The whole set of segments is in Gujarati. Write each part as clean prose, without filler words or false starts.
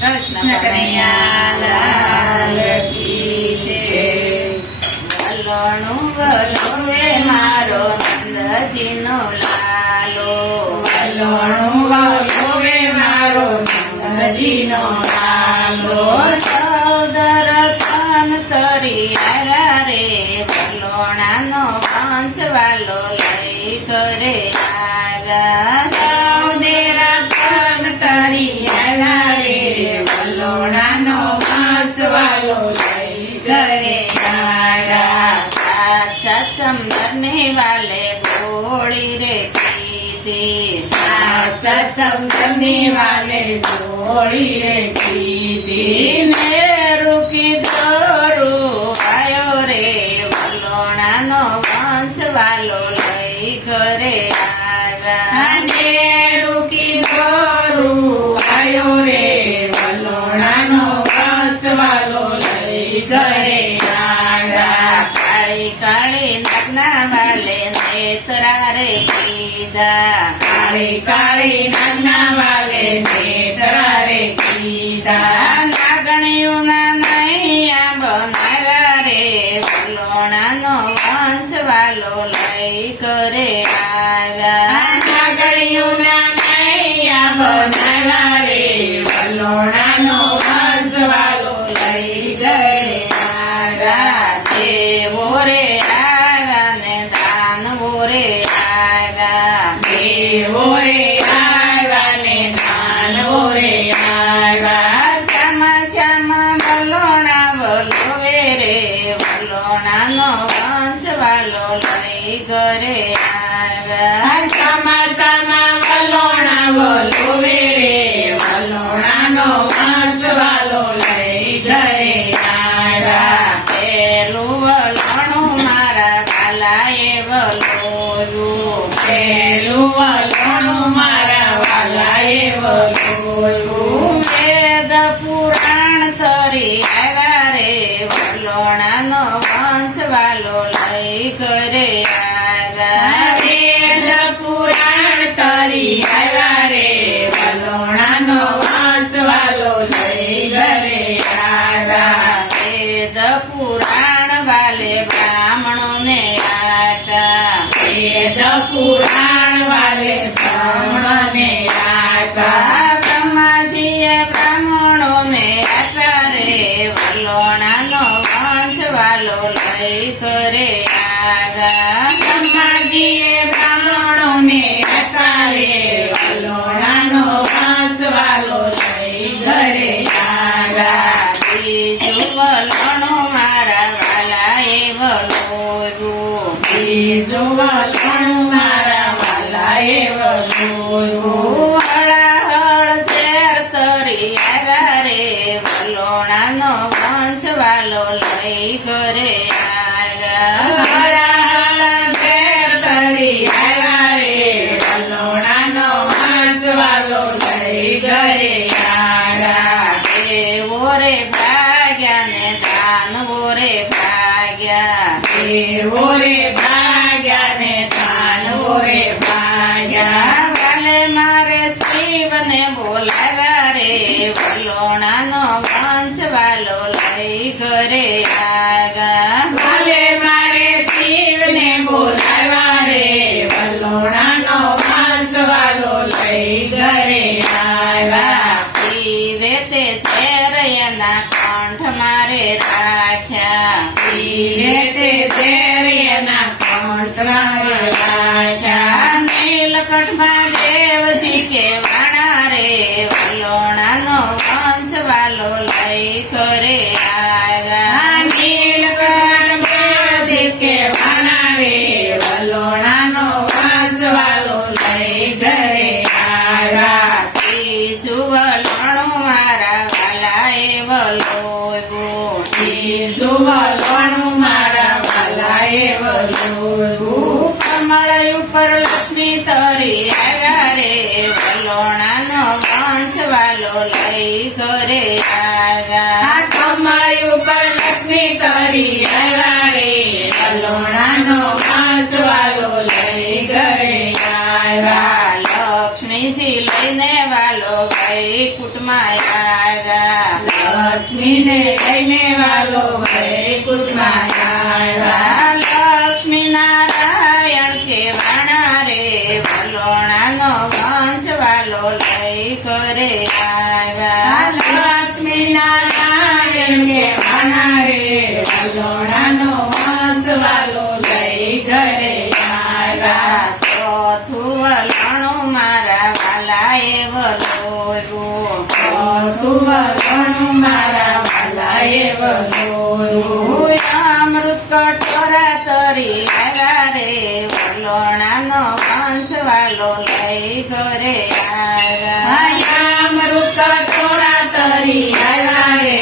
કૃષ્ણ કનૈયા લાલ કી જય. વલોણું વલોવે મારો નંદજીનો લાલો, વલોણું વલોવે મારો નંદજીનો લાલો. સૌદર તન તરી આરા રે, વલોણાનો વંશવાલો લઈ ઘરે આવ્યા. સૌદેરા તન તરી આવ્યા રે, વલોણાનો વાંસવાલો લઈ ઘરે આવ્યા. સાચા સમંદરની વાલે ગોળી રે કીધી, સાચા સમંદરની વાલે ગોળી રે કીધી. મેરું કીધું આયો રે, વલોણાનો વંશવાલો લઈ ઘરે આવ્યા. અને રૂકી ગોરું આયો રે, વલોણાનો વાંસવાલો લઈ ઘરે આવ્યા. કાળી કાળી નાગના વાલે નેતરા રે કીધા, કાળી કાળી નાગના વાલે નેતરા રે કીધા. નાગણીઓના નૈયા બનાવ્યા રે, વલોણાનો વંશવાલો લઈ ઘરે આવ્યા. નાગણીઓના નૈયા બનાવ્યા રે, વલોણાનો વાંસવાલો લઈ ઘરે આવ્યા. દેવો રે આવ્યા ને દાનવો રે આવ્યા, દેવો રે આવ્યા ને દાનવો રે આવ્યા. શ્યામા શ્યામા વલોણા વલોવે રે, વલોણાનો વંશવાલો લઈ ઘરે આવ્યા. સામા સામા વલોણા વલોવે રે, વલોણાનો વાંસવાલો લઈ ઘરે આવ્યા. પેલું વલોણું મારા વાલાએ વલોવ્યું, પેલું વલોણું મારા વાલાએ વલોવ્યું. વેદ પુરાણ તરી આવ્યા રે, વલોણાનો વંશવાલો લઈ ઘરે આવ્યા. વેદ પુરાણ તરી આવ્યા રે, વલોણાનો વાંસવાલો લઈ ઘરે આવ્યા. વેદ પુરાણ વાલે બ્રાહ્મણોને આપ્યા, વેદ પુરાણ વાલે બ્રાહ્મણને આપ્યા. બ્રહ્માજીએ બ્રાહ્મણોને આપ્યા રે, વલોણાનો વંશવાલો લઈ ઘરે આવ્યા. બ્રહ્માજીએ બ્રાહ્મણોને આપ્યા રે, વલોણાનો વાંસવાલો લઈ ઘરે આવ્યા. બીજું વલોણું મારા વાલાએ વલોવ્યું, બીજું વલોણું મારા વાલાએ વલોવ્યું. હળાહળ ઝેર તરી આવ્યા રે, વલોણાનો વંશવાલો લઈ ઘરે આવ્યા. હળાહળ ઝેર તરી આવ્યા રે, વલોણાનો વાંસવાલો લઈ ઘરે આવ્યા. દેવો રે ભાગ્યા ને દાનવો રે ભાગ્યા, દેવો રે ભાગ્યા ને દાનવો રે ભાગ્યા. વાલે મારે શિવને બોલાવ્યા રે, વલોણાનો વંશવાલો લઈ ઘરે આવ્યા. વાલે મારે શિવને બોલાવ્યા રે, વલોણાનો વાંસવાલો લઈ ઘરે આવ્યા. શિવે તે ઝેર એના કંઠ મારે રાખ્યા, શિવે તે ઝેર એના કંઠમાં રાખ્યા. નીલકંઠમાં દેવજી કે વાણા રે, વલોણાનો વંશવાલો લઈ ઘરે આવ્યા. નીલકંઠ કે વાણા રે, વલોણાનો વાંસવાલો લઈ ઘરે આવ્યા. ત્રીજું વલોણું મારા વાલાએ વલોવ્યું, ત્રીજું વલોણું મારા વાલાએ વલોવ્યું. કમળ ઉપર લક્ષ્મી તરી આવ્યા રે, વલોણાનો વંશવાલો લઈ ઘરે આવ્યા. આ કમળ ઉપર લક્ષ્મી તરી આવ્યા રે, વલોણાનો વાંસવાલો લઈ ઘરે આવ્યા. લક્ષ્મીજી લઈને વાલો વૈકુંઠમાં આવ્યા. લક્ષ્મીને લઈને વાલો વૈકુંઠમાં આવ્યા લક્ષ્મી નારાયણ કેવાણા રે વલોણાનો વંશ વાલો લઈ ઘરે આવ્યા લક્ષ્મી નારાયણ કે રે વલોણાનો વંશ વાલો લઈ ઘરે આવ્યા ચોથું વલણું મારા વાલાએ વલોયું ચોથું વલણું મારા વાલાએ વલોયું અમૃત કટોરા તરી આવ્યા રે વલોણાનો વંશ વાલો લઈ ઘરે આવ્યા અમૃત કટોરા તરી આવ્યા રે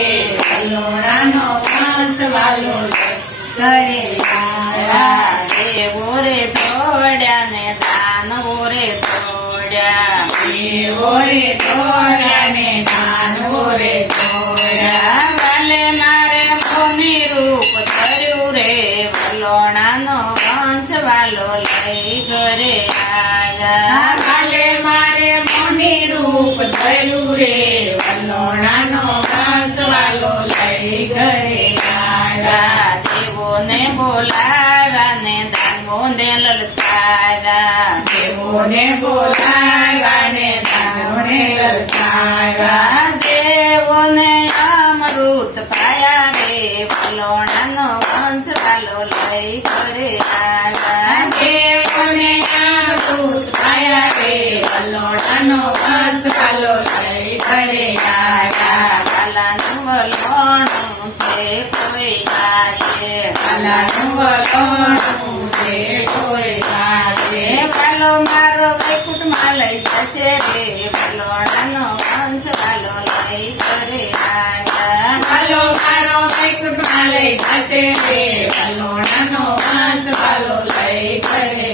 વલોણાનો વંશ વાલો લઈ ઘરે આવ્યા દેવો રે દોડ્યા ને દાનવો રે દોડ્યા દેવો રે દોડ્યા ને દાનવો રે દોડ્યા વાલે મારે મોની રૂપ ધર્યું રે વલોણાનો વંશ વાલો લઈ ઘરે આવ્યા કાલે મારે મોની રૂપ ધર્યું રે વલોણાનો વંશ વાલો લઈ ઘરે આવ્યા દેવોને બોલાવ્યા ને દાનવોને લલસાવ્યા દેવોને બોલાવ્યા ને દાનવોને લલસાવ્યા દેવોને અમૃત પાયા રે વલોણાનો વંશ વાલો લઈ ઘરે આવ્યા દેવોને અમૃત પાયા રે વલોણાનો વંશ વાલો લઈ ઘરે આવ્યા વાલાનું વલોણું છે કોઈ નાશે વાલાનું વલોણું છે કોઈ પાસે વાલો મારો વૈકુંઠમાં લઈ જશે રે વલોણાનો વંશ વાલો લઈ ઘરે આવ્યા વાલો મારો વૈકુંઠમાં લઈ જશે રે વલોણાનો વંશ વાલો લઈ ઘરે